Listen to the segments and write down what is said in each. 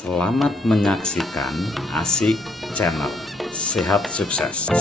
Selamat menyaksikan Asyk Channel. Sehat sukses.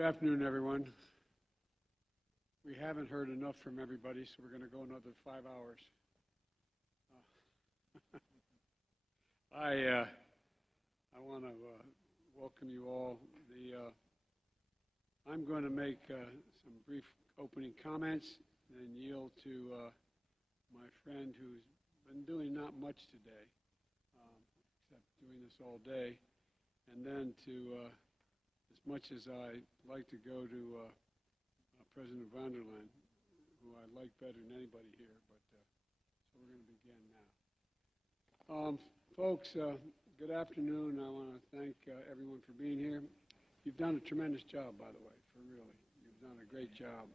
Good afternoon, everyone. We haven't heard enough from everybody, so we're going to go another 5 hours. I want to welcome you all. I'm going to make some brief opening comments and yield to my friend who's been doing not much today, except doing this all day, and then to, as much as I like to go to President von der Leyen, who I like better than anybody here, but so we're going to begin now. Folks, good afternoon. I want to thank everyone for being here. You've done a tremendous job, by the way, for really. You've done a great job.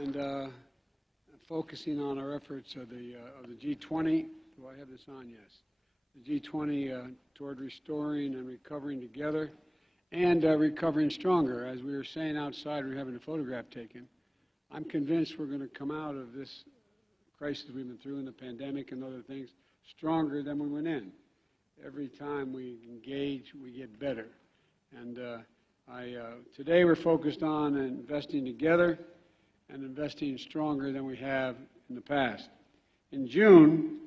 And focusing on our efforts of the G20. Do I have this on? Yes. The G20 toward restoring and recovering together and recovering stronger. As we were saying outside, we were having a photograph taken. I'm convinced we're going to come out of this crisis we've been through in the pandemic and other things stronger than we went in. Every time we engage, we get better. And today we're focused on investing together and investing stronger than we have in the past. In June,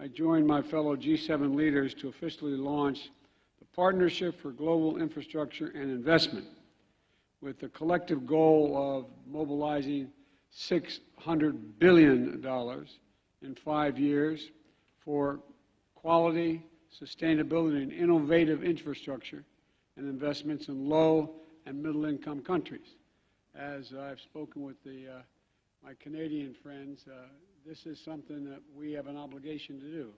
I joined my fellow G7 leaders to officially launch the Partnership for Global Infrastructure and Investment, with the collective goal of mobilizing $600 billion in 5 years for quality, sustainability, and innovative infrastructure and investments in low and middle-income countries. As I've spoken with my Canadian friends, this is something that we have an obligation to do,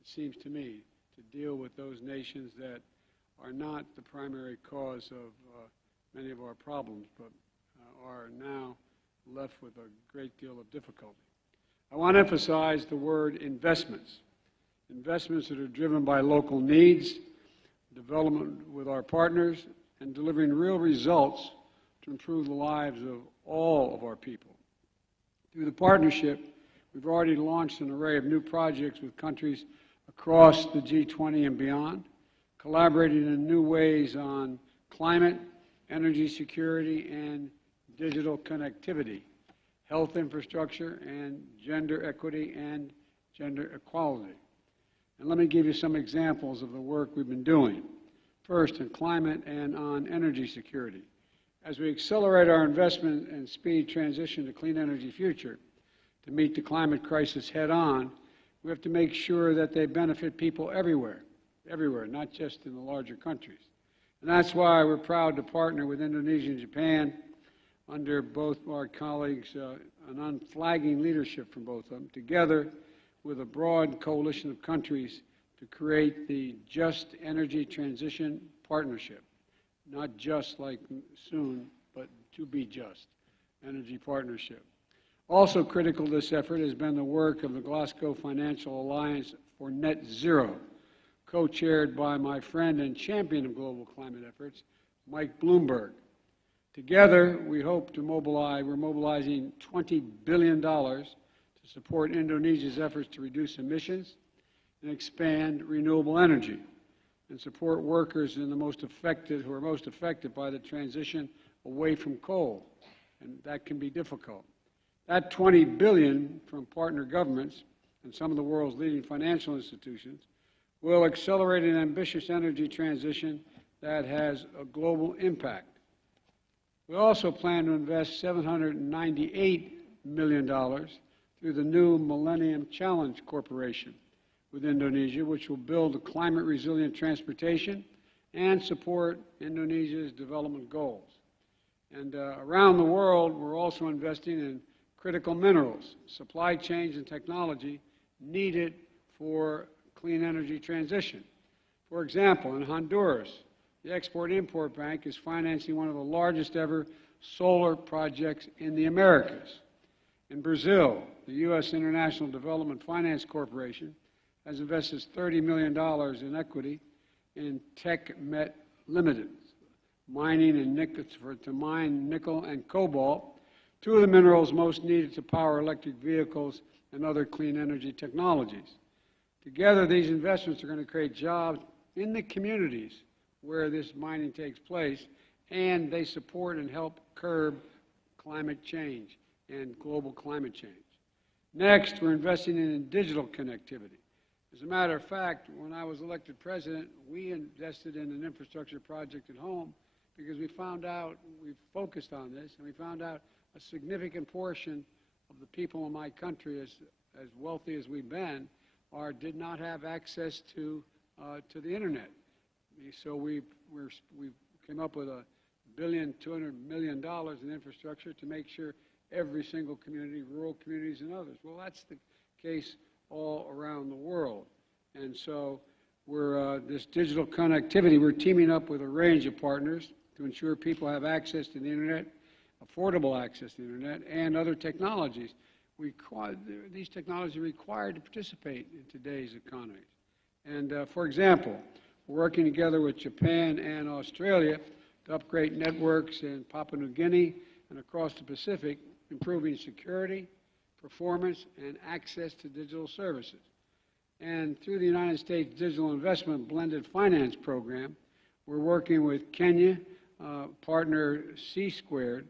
it seems to me, to deal with those nations that are not the primary cause of many of our problems, but are now left with a great deal of difficulty. I want to emphasize the word investments. Investments that are driven by local needs, development with our partners, and delivering real results to improve the lives of all of our people. Through the partnership, we've already launched an array of new projects with countries across the G20 and beyond, collaborating in new ways on climate, energy security, and digital connectivity, health infrastructure, and gender equity and gender equality. And let me give you some examples of the work we've been doing. First, in climate and on energy security. As we accelerate our investment and speed transition to clean energy future to meet the climate crisis head on, we have to make sure that they benefit people everywhere, not just in the larger countries. And that's why we're proud to partner with Indonesia and Japan under both our colleagues, an unflagging leadership from both of them, together with a broad coalition of countries to create the Just Energy Transition Partnership. Not just like soon, but to be just energy partnership. Also critical to this effort has been the work of the Glasgow Financial Alliance for Net Zero, co-chaired by my friend and champion of global climate efforts, Mike Bloomberg. Together, we hope to we're mobilizing $20 billion to support Indonesia's efforts to reduce emissions and expand renewable energy, and support workers in who are most affected by the transition away from coal, and that can be difficult. That $20 billion from partner governments and some of the world's leading financial institutions will accelerate an ambitious energy transition that has a global impact. We also plan to invest $798 million through the new Millennium Challenge Corporation with Indonesia, which will build a climate-resilient transportation and support Indonesia's development goals. And around the world, we're also investing in critical minerals, supply chains, and technology needed for clean energy transition. For example, in Honduras, the Export-Import Bank is financing one of the largest ever solar projects in the Americas. In Brazil, the U.S. International Development Finance Corporation has invested $30 million in equity in TechMet Limited, mining and to mine nickel and cobalt, two of the minerals most needed to power electric vehicles and other clean energy technologies. Together, these investments are going to create jobs in the communities where this mining takes place, and they support and help curb climate change and global climate change. Next, we're investing in digital connectivity. As a matter of fact, when I was elected president, we invested in an infrastructure project at home because we found out, we focused on this, and we found out a significant portion of the people in my country, as wealthy as we've been, did not have access to the internet. So we came up with $1.2 billion in infrastructure to make sure every single community, rural communities and others. Well, that's the case all around the world. And so this digital connectivity, we're teaming up with a range of partners to ensure people have access to the internet, affordable access to the internet, and other technologies. These technologies are required to participate in today's economies. And for example, we're working together with Japan and Australia to upgrade networks in Papua New Guinea and across the Pacific, improving security, performance, and access to digital services. And through the United States Digital Investment Blended Finance Program, we're working with Kenya, partner C Squared,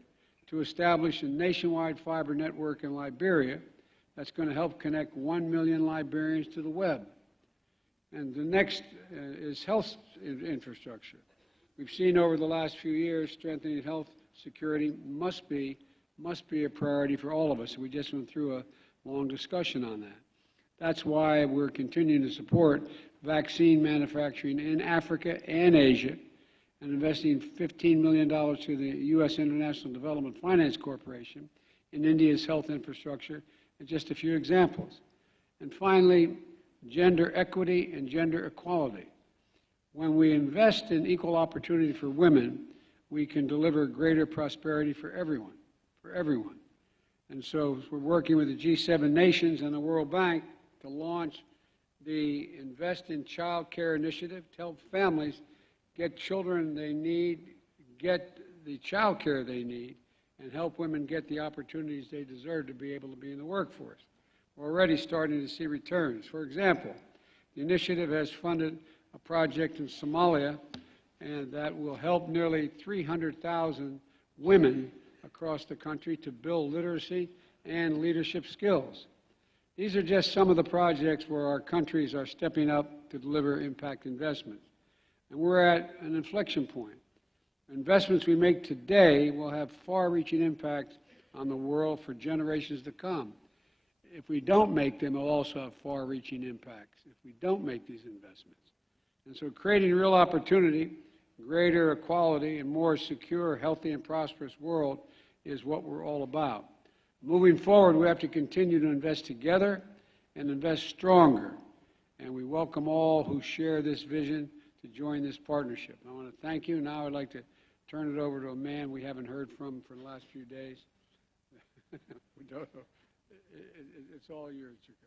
to establish a nationwide fiber network in Liberia that's going to help connect 1 million Liberians to the web. And the next is health infrastructure. We've seen over the last few years strengthening health security must be a priority for all of us. We just went through a long discussion on that. That's why we're continuing to support vaccine manufacturing in Africa and Asia and investing $15 million to the U.S. International Development Finance Corporation in India's health infrastructure, and just a few examples. And finally, gender equity and gender equality. When we invest in equal opportunity for women, we can deliver greater prosperity for everyone. And so we're working with the G7 nations and the World Bank to launch the Invest in Child Care initiative to help families get children they need, get the child care they need, and help women get the opportunities they deserve to be able to be in the workforce. We're already starting to see returns. For example, the initiative has funded a project in Somalia, and that will help nearly 300,000 women across the country to build literacy and leadership skills. These are just some of the projects where our countries are stepping up to deliver impact investments. And we're at an inflection point. Investments we make today will have far-reaching impact on the world for generations to come. If we don't make them, it'll also have far-reaching impacts if we don't make these investments. And so creating real opportunity, greater equality, and more secure, healthy, and prosperous world is what we're all about. Moving forward, we have to continue to invest together and invest stronger. And we welcome all who share this vision to join this partnership. I want to thank you. Now I'd like to turn it over to a man we haven't heard from for the last few days. We don't know. It's all yours, Chicago.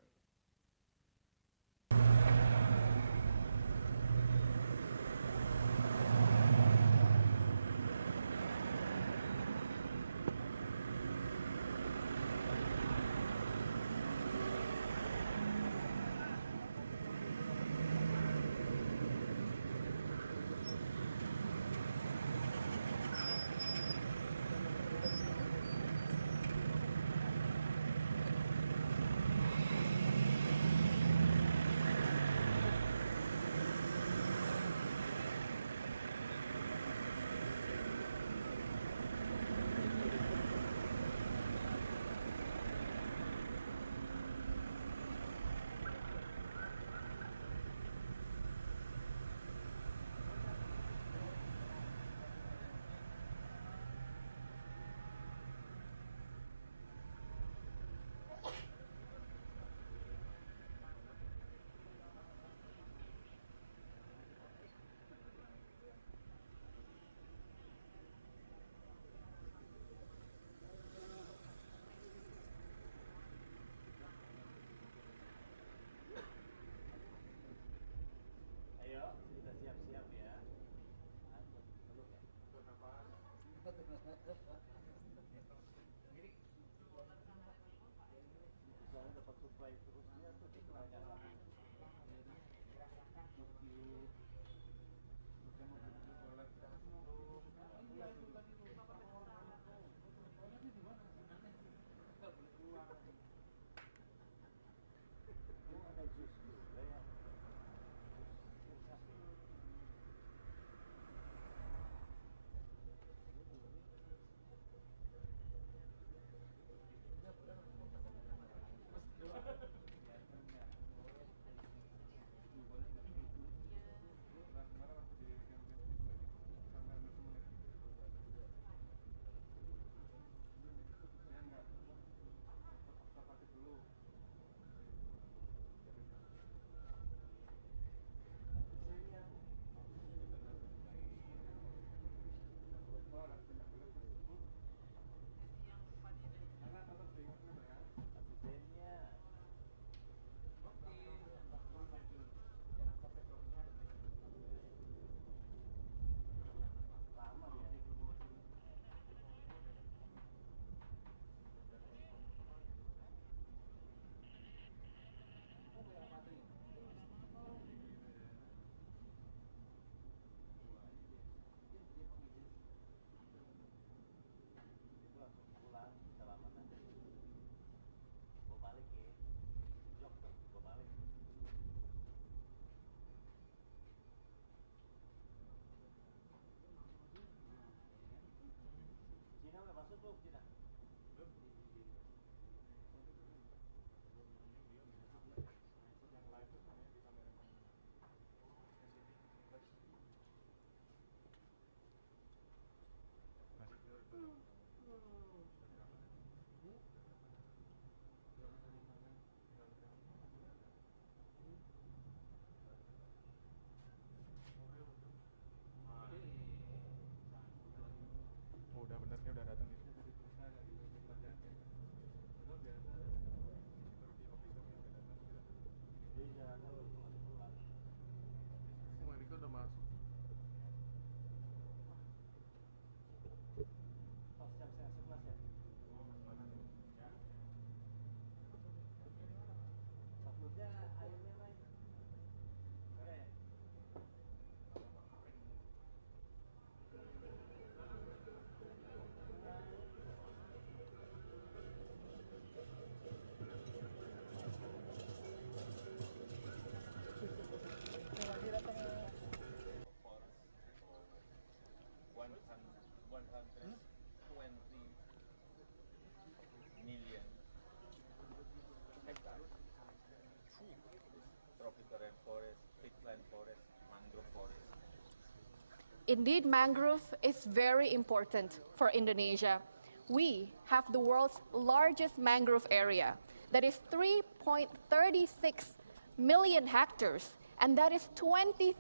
Indeed, mangrove is very important for Indonesia. We have the world's largest mangrove area, that is 3.36 million hectares, and that is 23%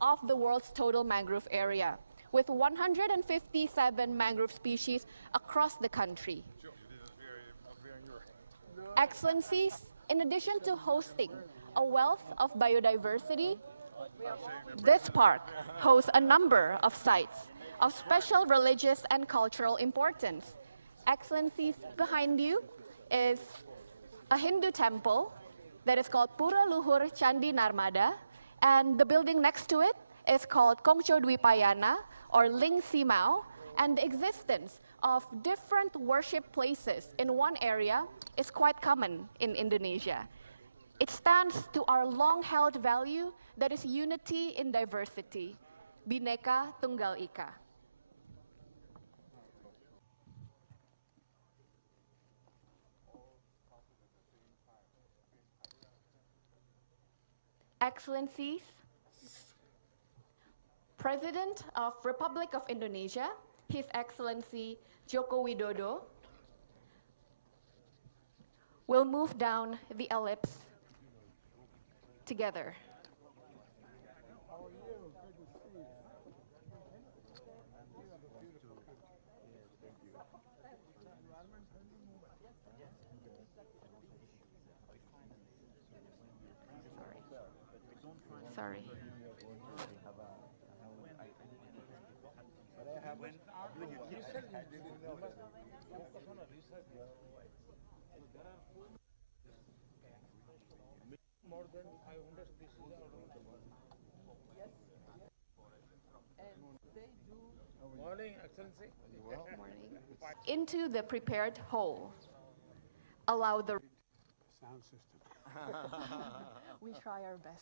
of the world's total mangrove area, with 157 mangrove species across the country. Excellencies, in addition to hosting a wealth of biodiversity, this park hosts a number of sites of special religious and cultural importance. Excellencies, behind you is a Hindu temple that is called Pura Luhur Candi Narmada, and the building next to it is called Kongco Dwipayana, or Ling Simao, and the existence of different worship places in one area is quite common in Indonesia. It stands to our long-held value that is unity in diversity, Bhinneka Tunggal Ika. Excellencies, President of Republic of Indonesia, His Excellency Joko Widodo, will move down the ellipse together. Sorry. More than 500 species are around the world. Yes. And they do. Morning, Excellency. Morning. Into the prepared hole. Allow the Sound system. we try our best.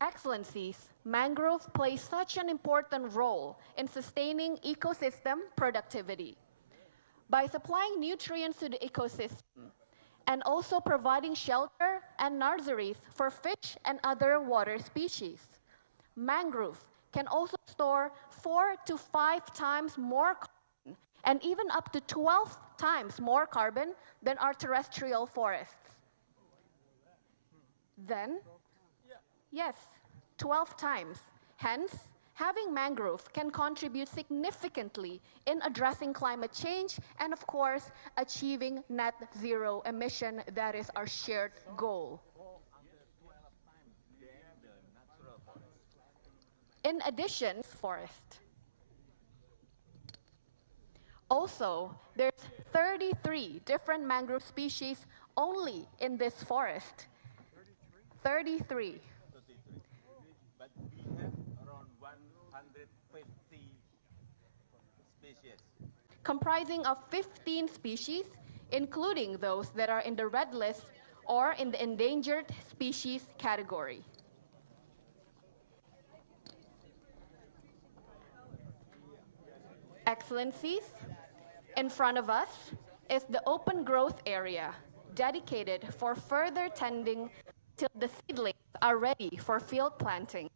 Excellencies, mangroves play such an important role in sustaining ecosystem productivity. By supplying nutrients to the ecosystem and also providing shelter and nurseries for fish and other water species, mangrove can also store 4 to 5 times more carbon and even up to 12 times more carbon than our terrestrial forests. Then, yes, 12 times. Hence, having mangrove can contribute significantly in addressing climate change and, of course, achieving net zero emission. That is our shared goal. In addition, forest. Also, there's 33 different mangrove species only in this forest. 33. But we have around 150 species. Comprising of 15 species, including those that are in the red list or in the endangered species category. Excellencies, in front of us is the open growth area dedicated for further tending till the seedlings are ready for field planting.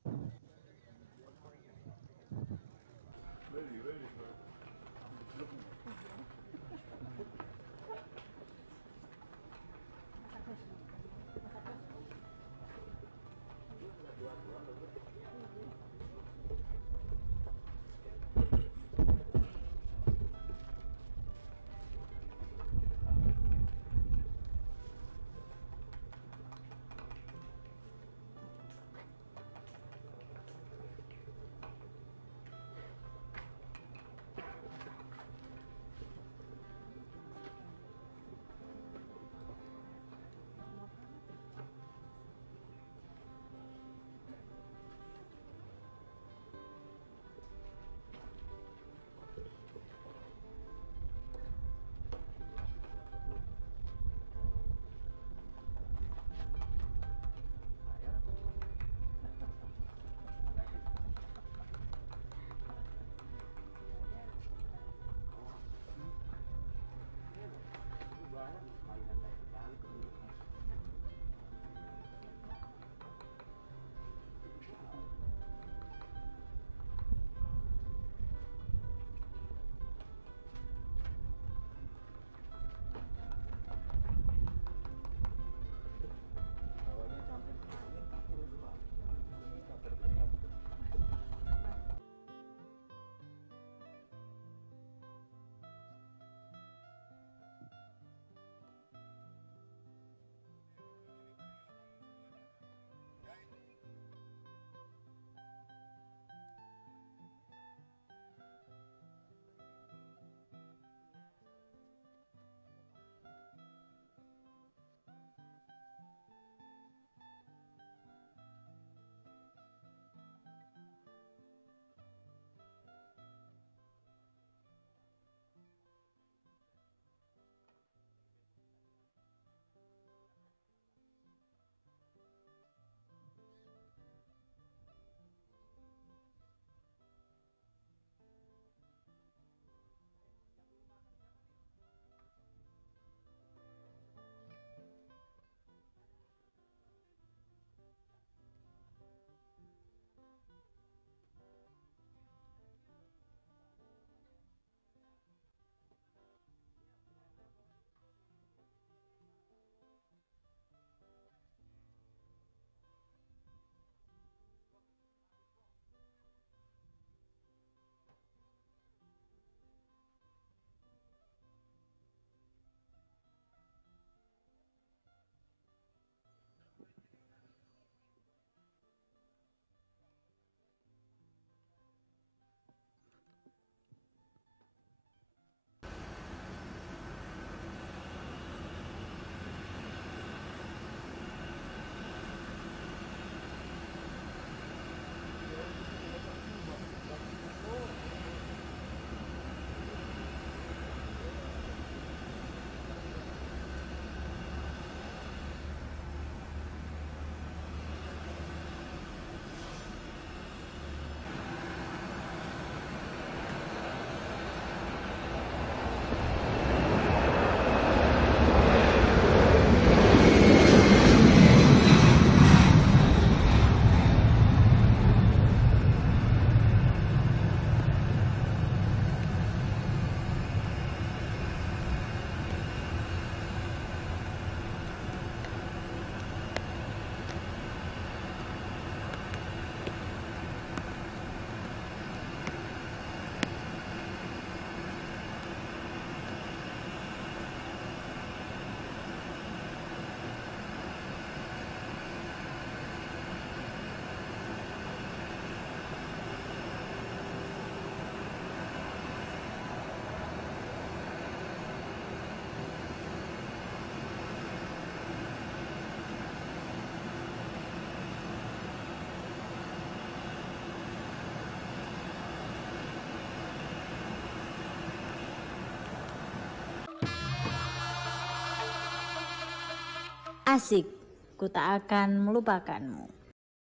Asyk, ku tak akan melupakanmu.